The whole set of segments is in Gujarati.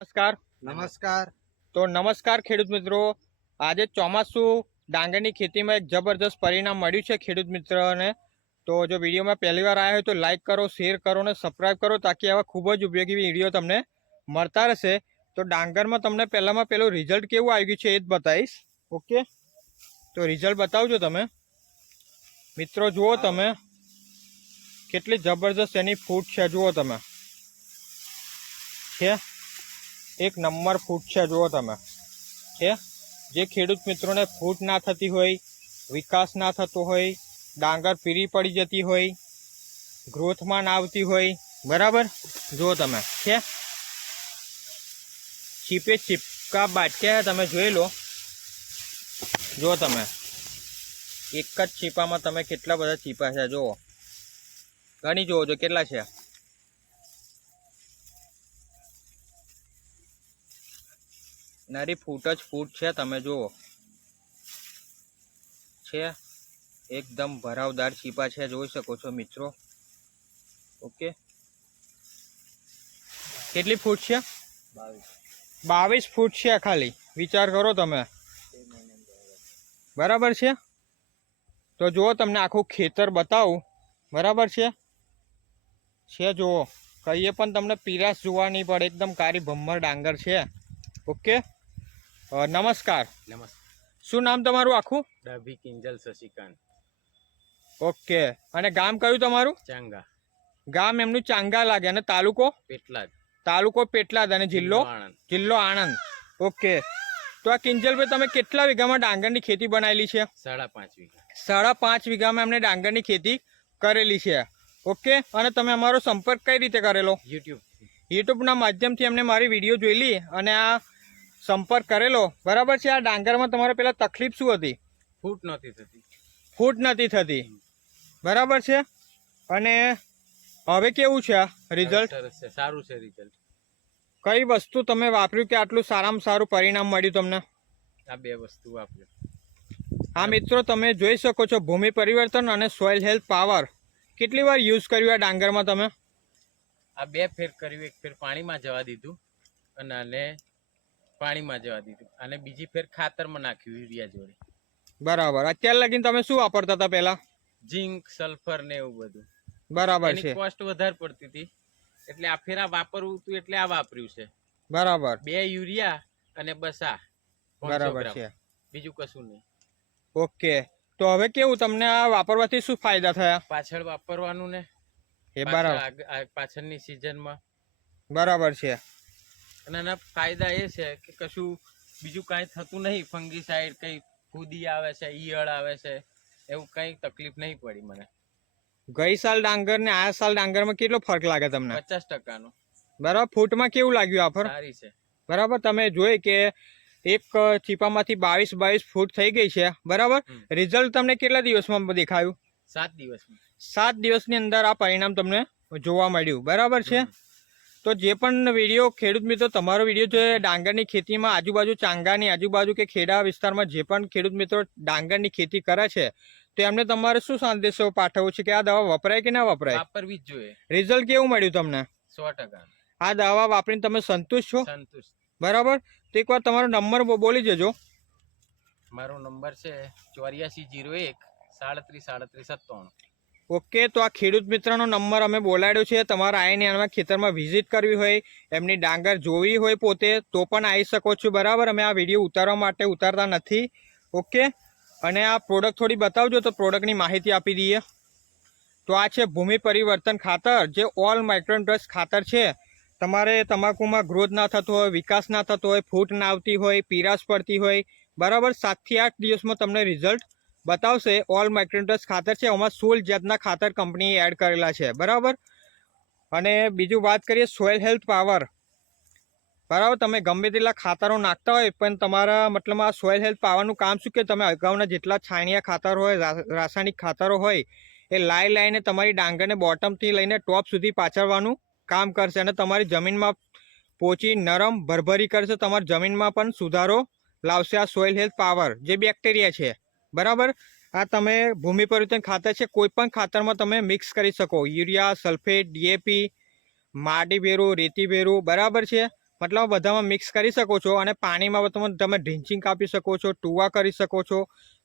નમસ્કાર. નમસ્કાર. તો નમસ્કાર ખેડૂત મિત્રો. આજે ચોમાસું ડાંગરની ખેતીમાં એક જબરદસ્ત પરિણામ મળ્યું છે ખેડૂત મિત્રોને. તો જો વિડીયોમાં પહેલી વાર આવ્યા હોય તો લાઈક કરો શેર કરો અને સબસ્ક્રાઈબ કરો તાકી આવા ખૂબ જ ઉપયોગી વીડિયો તમને મળતા રહેશે. તો ડાંગરમાં તમને પહેલામાં પહેલું રિઝલ્ટ કેવું આવી ગયું છે એ જ બતાવીશ. ઓકે? તો રિઝલ્ટ બતાવજો તમે. મિત્રો જુઓ તમે. કેટલી જબરદસ્ત એની ફૂટ છે જુઓ તમે. છે? એક નંબર ફૂટ છે, જુઓ તમે. છે જે ખેડૂત મિત્રોને ફૂટ ના થતી હોય, વિકાસ ના થતો હોય, ડાંગર પીરી પડી જતી હોય, ગ્રોથમાં ના આવતી હોય, બરાબર? જુઓ તમે છે ચીપે ચીપકા બાટક્યા તમે જોઈ લો. જુઓ તમે, એક જ ચીપામાં તમે કેટલા બધા ચીપા છે, જુઓ. ઘણી જુઓ જો કેટલા છે. નરી ફૂટ જ ફૂટ છે, તમે જુઓ. છે, એકદમ ભરાવદાર ચીપા છે, જોઈ શકો છો મિત્રો. ઓકે. કેટલી ફૂટ છે? બાવીસ ફૂટ છે ખાલી. વિચાર કરો તમે. બરાબર છે? તો જુઓ તમને આખું ખેતર બતાવું. બરાબર છે? છે, જુઓ. કહીએ પણ તમને પીરાશ જોવા નહીં પડે. એકદમ કારી ભમ્મર ડાંગર છે. ઓકે? નમસ્કાર. નમસ્કાર. શું નામ તમારું આખું? ડાભી કિંજલ શશિકાંત. ઓકે. અને ગામ કયું તમારું? ચાંગા. ગામ એમનું ચાંગા લાગે. અને તાલુકો? પેટલાદ. તાલુકો પેટલાદ અને જિલ્લો? આણંદ. જિલ્લો આણંદ. ઓકે. તો આ કિંજલભાઈ તમે કેટલા વીઘામાં ડાંગરની ખેતી બનાવેલી છે? સાડા પાંચ વીઘા. સાડા પાંચ વીઘામાં એમને ડાંગરની ખેતી કરેલી છે. ઓકે. અને તમે અમારો સંપર્ક કઈ રીતે કરેલો? યુટ્યુબ. યુટ્યુબના માધ્યમથી એમને મારી વીડિયો જોયેલી અને આ સંપર્ક કરેલો. બરાબર છે આ ડાંગરમાં તમારે પેલા તકલીફ શું હતી? ફૂટ નહોતી થતી. ફૂટ નથી થતી. બરાબર છે? અને હવે કેવું છે આ રિઝલ્ટ છે સારું છે રિઝલ્ટ કઈ વસ્તુ તમે વાપર્યું કે આટલું સારામાં સારું પરિણામ મળ્યું તમને? આ બે વસ્તુ વાપર્યું. આ મિત્રો તમે જોઈ શકો છો ભૂમિ પરિવર્તન અને સોઇલ હેલ્થ પાવર કેટલી વાર યુઝ કર્યું આ ડાંગરમાં તમે? આ બે ફેર કર્યું એક ફેર પાણીમાં જવા દીધું. અને પાણીમાં જવા દીધું. અને બીજી ફેર ખાતરમાં નાખ્યું યુરિયા જોડે. બરાબર. અત્યારે લગીને તમે શું વાપરતા હતા પહેલા? ઝીંક સલ્ફર ને એવું બધું. બરાબર છે. કોસ્ટ વધારે પડતી હતી. એટલે આ ફેર આ વાપરવું હતું એટલે આ વાપર્યું છે. બરાબર. બે યુરિયા અને બસ આ. બરાબર છે. બીજું કશું નહીં. ઓકે. તો હવે કેવું તમને આ વાપરવાથી શું ફાયદા થયા? પાછળ વાપરવાનું ને. એ બરાબર. પાછળની સિઝનમાં બરાબર છે. અને એના ફાયદા એ છે કે કશું બીજું કાંઈ થતું નહીં. ફંગીસાઇડ કંઈ ફૂદી આવે છે ઈયળ આવે છે એવું કંઈ તકલીફ નહીં પડી મને. ગઈ સાલ ડાંગર ને આ સાલ ડાંગરમાં કેટલો ફરક લાગે તમને? પચાસ ટકાનો. બરાબર? ફૂટમાં કેવું લાગ્યું આ ફર? સારી છે. બરાબર? તમે જોઈ કે એક ચીપામાંથી બાવીસ બાવીસ ફૂટ થઈ ગઈ છે. બરાબર? રિઝલ્ટ તમને કેટલા દિવસમાં દેખાયું? સાત દિવસમાં. સાત દિવસની અંદર આ પરિણામ તમને જોવા મળ્યું. બરાબર છે. તો જે પણ વીડિયો ખેડૂત મિત્રો તમારો વીડિયો જે ડાંગરની ખેતીમાં આજુબાજુ ચાંગાની આજુબાજુ કે ખેડા વિસ્તારમાં જે પણ ખેડૂત મિત્રો ડાંગરની ખેતી કરે છે તો એમને તમારે શું સંદેશો પાઠવવું છે કે આ દવા વપરાય કે ના વપરાય? વાપરવી જ જોઈએ. રિઝલ્ટ કેવું મળ્યું તમને? સો ટકા. આ દવા વાપરીને તમે સંતુષ્ટ છો? સંતુષ્ટ. બરાબર? તો એકવાર તમારો નંબર બોલી જજો મારો નંબર છે ચોર્યાસી જીરો એક સાડત્રીસ સાડત્રીસ સત્તાણું. ઓકે, તો આ ખેડૂત મિત્રનો નંબર અમે બોલાડ્યો છે. તમારે આવીને એના ખેતરમાં વિઝિટ કરવી હોય, એમની ડાંગર જોવી હોય પોતે, તો પણ આવી શકો છો. બરાબર? અમે આ વીડિયો ઉતારવા માટે ઉતારતા નથી. ઓકે? અને આ પ્રોડક્ટ થોડી બતાવજો, તો પ્રોડક્ટની માહિતી આપી દઈએ. તો આ છે ભૂમિ પરિવર્તન ખાતર, જે ઓલ માઇક્રોન ડ્રસ ખાતર છે. તમારે તમાકુમાં ગ્રોથ ના થતો હોય, વિકાસ ના થતો હોય, ફૂટ ના આવતી હોય, પીરાશ પડતી હોય, બરાબર? સાતથી આઠ દિવસમાં તમને રિઝલ્ટ બતાવશે ઓલ માઇક્રોન્ટસ ખાતર છે એમાં સોલ જાતના ખાતર કંપનીએ એડ કરેલા છે, બરાબર? અને બીજું વાત કરીએ સોઇલ હેલ્થ પાવર બરાબર, તમે ગમે તેટલા ખાતરો નાખતા હોય, પણ તમારા મતલબ આ સોઇલ હેલ્થ પાવરનું કામ શું કે તમે અગાઉના જેટલા છાણિયા ખાતરો હોય રાસાયણિક ખાતરો હોય, એ લાઈ લાઈને તમારી ડાંગરને બોટમથી લઈને ટોપ સુધી પાછળવાનું કામ કરશે અને તમારી જમીનમાં પોચી નરમ ભરભરી કરશે, તમારી જમીનમાં પણ સુધારો લાવશે આ સોઇલ હેલ્થ પાવર જે બેક્ટેરિયા છે. બરાબર? આ તમે ભૂમિ પરિવર્તન ખાતર છે કોઈ પણ ખાતરમાં તમે મિક્સ કરી શકો. યુરિયા સલ્ફેટ ડીએપી માટી ભેરું, રેતી ભેરું, બરાબર છે? મતલબ બધામાં મિક્સ કરી શકો છો અને પાણીમાં તમે તમે ડ્રિન્ચિંગ કાપી શકો છો, ટુવા કરી શકો છો,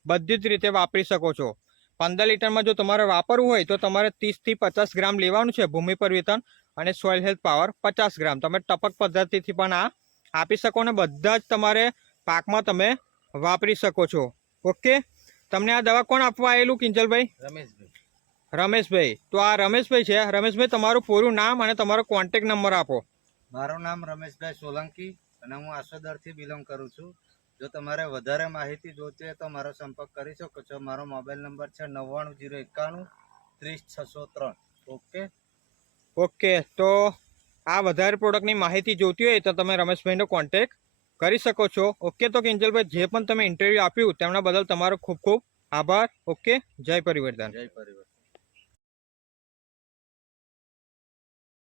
બધી જ રીતે વાપરી શકો છો. પંદર લીટરમાં જો તમારે વાપરવું હોય તો તમારે ત્રીસથી પચાસ ગ્રામ લેવાનું છે ભૂમિ પરિવર્તન અને સોઇલ હેલ્થ પાવર પચાસ ગ્રામ. તમે ટપક પદ્ધતિથી પણ આ આપી શકો ને બધા જ તમારે પાકમાં તમે વાપરી શકો છો. ઓકે? તમને આ દવા કોણ આપવા આવેલું કિંજલભાઈ? રમેશભાઈ. રમેશભાઈ. તો આ રમેશભાઈ છે. રમેશભાઈ તમારું પૂરું નામ અને તમારો કોન્ટેક્ટ નંબર આપો. મારું નામ રમેશભાઈ સોલંકી અને હું આસોદરથી બિલોંગ કરું છું. જો તમારે વધારે માહિતી જોઈતી હોય તો મારો સંપર્ક કરી શકો છો. મારો મોબાઈલ નંબર છે નવ્વાણું જીરો એકાણું ત્રીસ છસો ત્રણ. ઓકે? ઓકે. તો આ વધારે પ્રોડક્ટની માહિતી જોઈતી હોય તો તમે રમેશભાઈનો કોન્ટેક્ટ કરી શકો છો. ઓકે તો કિંજલભાઈ જે પણ તમે ઇન્ટરવ્યૂ આપ્યું, તેમના બદલ તમારો ખૂબ ખૂબ આભાર. ઓકે જય પરિવર્તન. જય પરિવાર